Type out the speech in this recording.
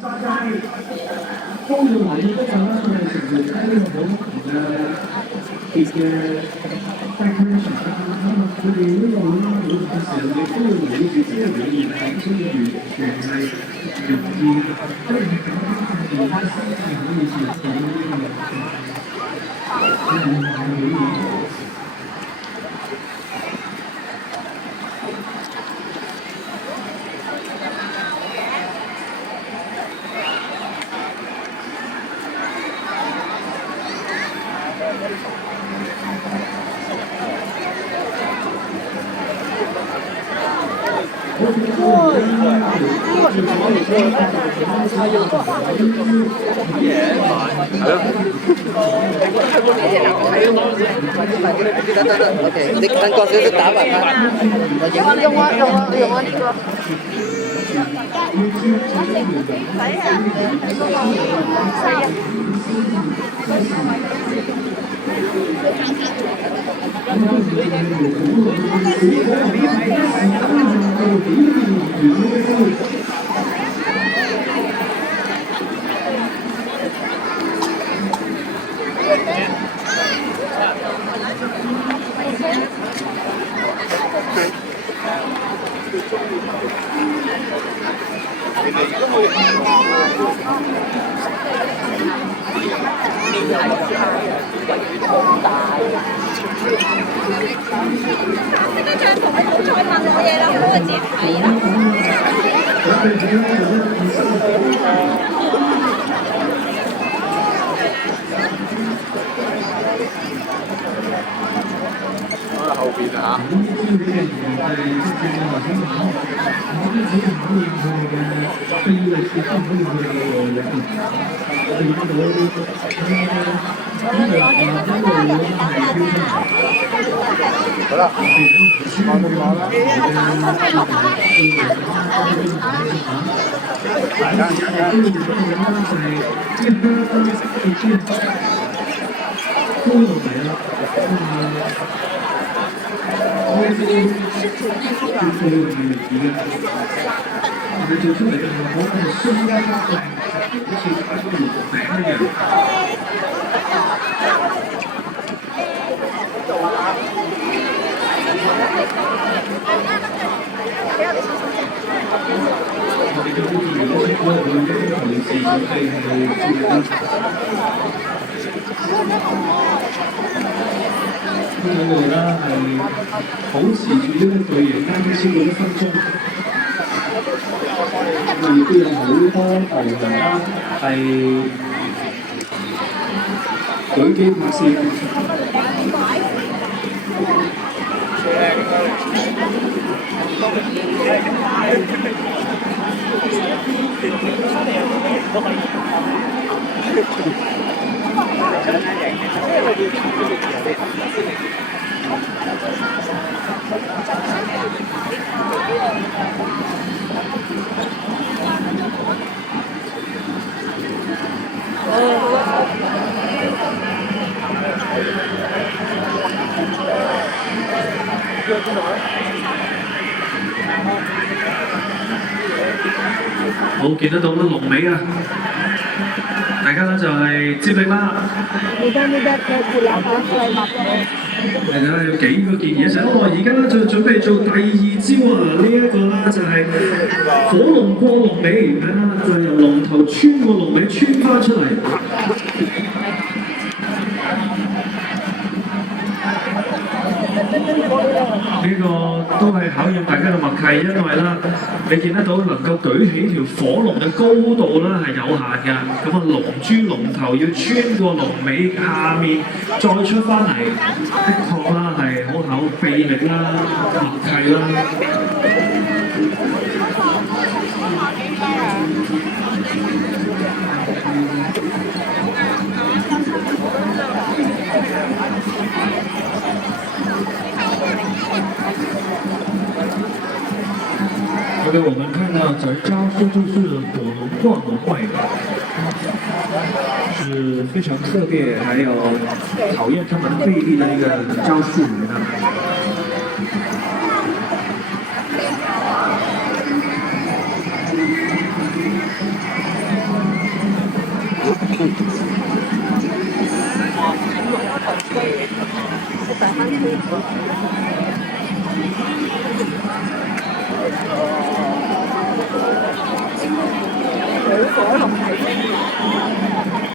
都要嚟咗之後咧，佢哋成日喺呢個好同嘅 decoration 啦，佢哋呢個啦，每嘅時候亦都要留意住呢個語言係需要完全係容易，都唔係講而家先係可以接受呢個語言。OK，你等個少少打埋佢。用我呢個。睇下，係啊。後邊啊好啦，望到我啦。做出嚟嘅效果係相當靚，好似打咗個龍餅一樣。我哋嘅觀眾如果識嗰個嘅同事準備係接緊。呢兩個啦係保持住呢個隊形啱超過1分鐘。亦都有好多球員啦係舉機拍攝。好，見得到啦，龍尾啊！大家咧就係接力啦。係啦，有幾個建議一齊。而家咧就準備做第2招啊！呢一個啦就係火龍過龍尾，係啦，就由龍頭穿過龍尾穿翻出嚟。呢個都係考驗大家嘅默契，因為啦，你見得到能夠舉起條火龍嘅高度啦係有限㗎，咁啊龍珠龍頭要穿過龍尾下面再出翻嚟，的確啦係好考臂力啦、默契啦。OK，我們看到這招數就是火龍過龍尾，是非常特別，還有考驗他們臂力的一個招數嚟的。火龍係